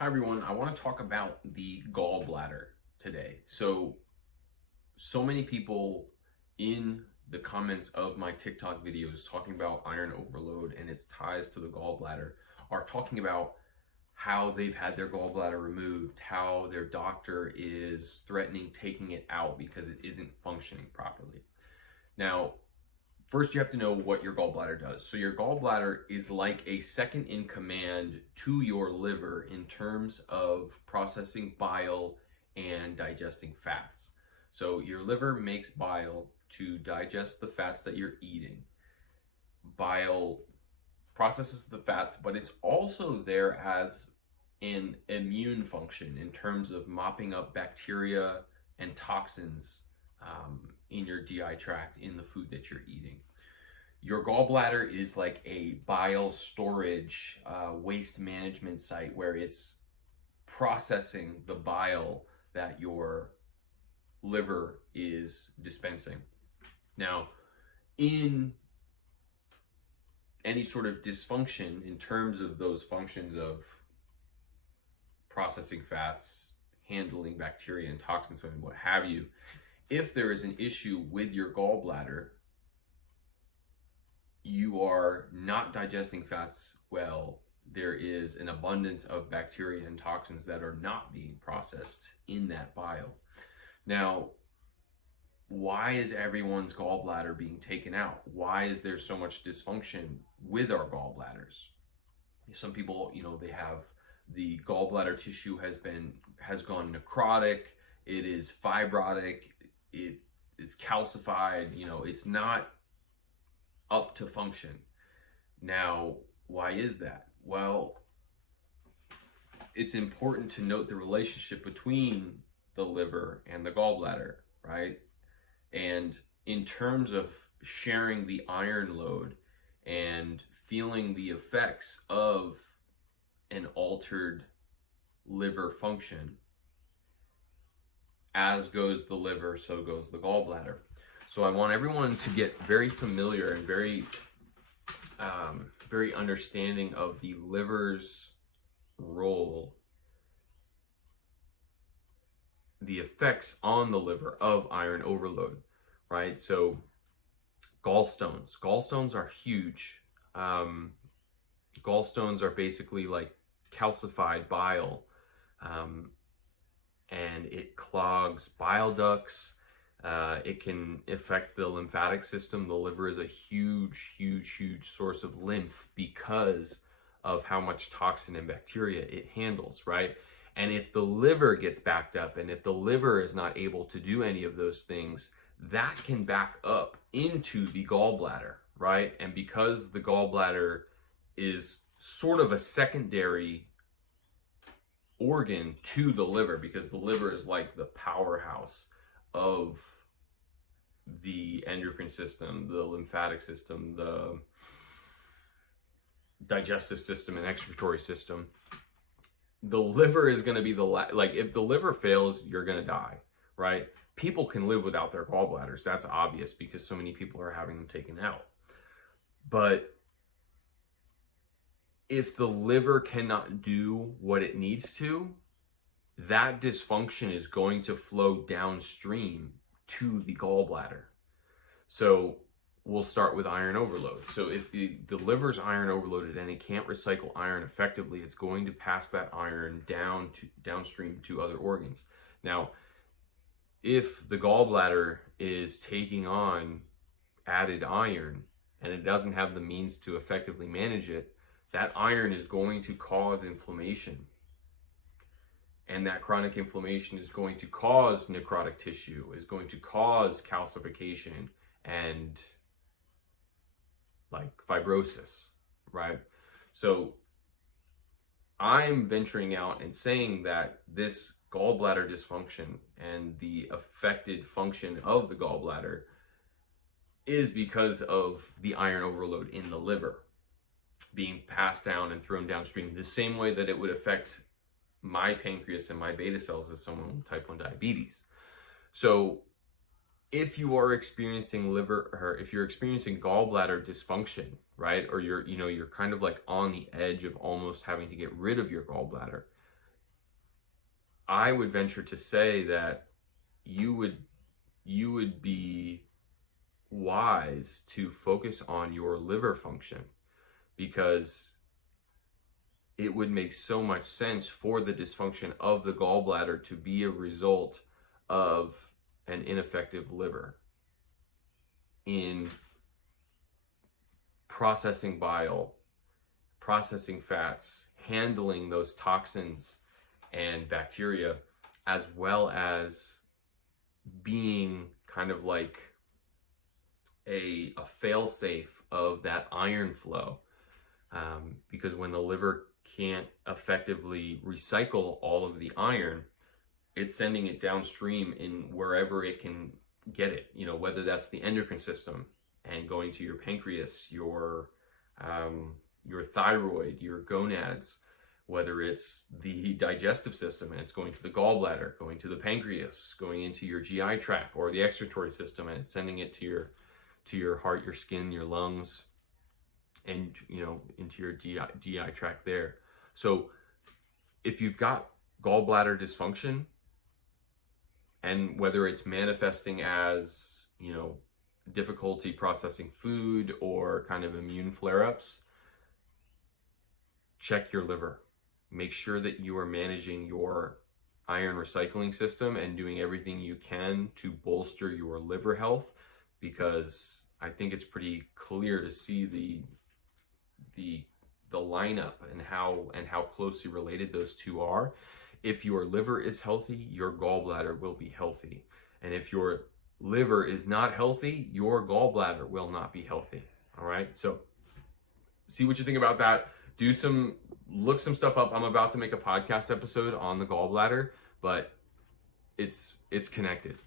Hi everyone, I want to talk about the gallbladder today. So many people in the comments of my TikTok videos talking about iron overload and its ties to the gallbladder are talking about how they've had their gallbladder removed, how their doctor is threatening taking it out because it isn't functioning properly. Now, first, you have to know what your gallbladder does. So your gallbladder is like a second in command to your liver in terms of processing bile and digesting fats. So your liver makes bile to digest the fats that you're eating. Bile processes the fats, but it's also there as an immune function in terms of mopping up bacteria and toxins in your GI tract in the food that you're eating. Your gallbladder is like a bile storage waste management site where it's processing the bile that your liver is dispensing. Now, in any sort of dysfunction in terms of those functions of processing fats, handling bacteria and toxins and what have you, if there is an issue with your gallbladder, you are not digesting fats well, there is an abundance of bacteria and toxins that are not being processed in that bile. Now, why is everyone's gallbladder being taken out? Why is there so much dysfunction with our gallbladders? Some people, they have the gallbladder tissue has gone necrotic, it is fibrotic, it's calcified, it's not up to function. Now, why is that? Well, it's important to note the relationship between the liver and the gallbladder, right? And in terms of sharing the iron load and feeling the effects of an altered liver function, as goes the liver, so goes the gallbladder. So I want everyone to get very familiar and very understanding of the liver's role, the effects on the liver of iron overload, right? So gallstones are huge. Gallstones are basically like calcified bile, and it clogs bile ducts. It can affect the lymphatic system. The liver is a huge source of lymph because of how much toxin and bacteria it handles, right? And if the liver gets backed up and if the liver is not able to do any of those things, that can back up into the gallbladder, right? And because the gallbladder is sort of a secondary organ to the liver, because the liver is like the powerhouse of the endocrine system, the lymphatic system, the digestive system, and excretory system. The liver is going to be like if the liver fails, you're going to die, right? People can live without their gallbladders. That's obvious because so many people are having them taken out. But if the liver cannot do what it needs to, that dysfunction is going to flow downstream to the gallbladder. So we'll start with iron overload. So if the liver's iron overloaded and it can't recycle iron effectively, it's going to pass that iron downstream to other organs. Now, if the gallbladder is taking on added iron and it doesn't have the means to effectively manage it, that iron is going to cause inflammation. And that chronic inflammation is going to cause necrotic tissue, is going to cause calcification and like fibrosis, right? So I'm venturing out and saying that this gallbladder dysfunction and the affected function of the gallbladder is because of the iron overload in the liver being passed down and thrown downstream, the same way that it would affect my pancreas and my beta cells as someone with type 1 diabetes. So if you are experiencing if you're experiencing gallbladder dysfunction, right, or you're kind of like on the edge of almost having to get rid of your gallbladder, I would venture to say that you would be wise to focus on your liver function, because it would make so much sense for the dysfunction of the gallbladder to be a result of an ineffective liver in processing bile, processing fats, handling those toxins and bacteria, as well as being kind of like a fail-safe of that iron flow. Because when the liver can't effectively recycle all of the iron, it's sending it downstream in wherever it can get it, whether that's the endocrine system and going to your pancreas, your thyroid, your gonads, whether it's the digestive system and it's going to the gallbladder, going to the pancreas, going into your GI tract or the excretory system, and it's sending it to your heart, your skin, your lungs, and into your GI tract there. So if you've got gallbladder dysfunction, and whether it's manifesting as difficulty processing food or kind of immune flare-ups, check your liver. Make sure that you are managing your iron recycling system and doing everything you can to bolster your liver health, because I think it's pretty clear to see the lineup and how closely related those two are. If your liver is healthy, your gallbladder will be healthy. And if your liver is not healthy, your gallbladder will not be healthy. All right. So see what you think about that. Look some stuff up. I'm about to make a podcast episode on the gallbladder, but it's connected.